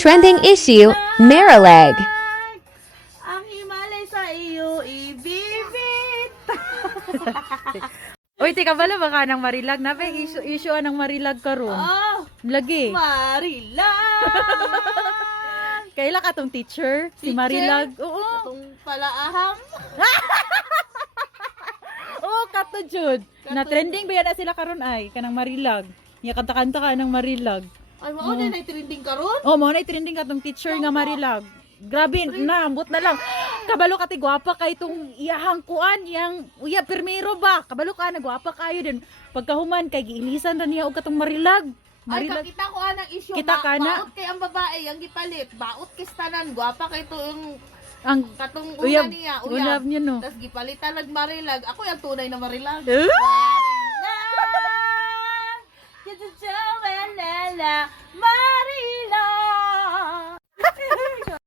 Trending issue, Marilag. Ang himalay sa iyo ibibit. Uy, tika bala baka ng Marilag na ba issue ng Marilag karon. Oh, Lagi. Marilag. Kaila ka tong teacher, si Teacher? Marilag. Oo. Itong palaaham. Oo, kato jud. Na trending ba yan na sila karon ay kanang Marilag. Nya kanta-kanta ka ng Marilag. Ay, mao na trending karon. Oh, mo na trending ka tong teacher nga Marilag. Grabe na, ambot na lang. Kabalo ka ti gwapa kay tong iyahang kuan, iyang uya permero ba? Kabalo ka na gwapa kayo din. Pagkahuman kay giilisan ra niya og katong Marilag. Ay, Marilag. kakita ko anang issue. Kita ka na. Baot kay ang babae, ang gipalit. Baot kay tanan, gwapa kay to yung Ang katong una uyab, niya. uyab niya no. Tapos gipalitan nag Marilag. Ako yung tunay na Marilag. Eh? Marilag! Kita Joella, Marilag!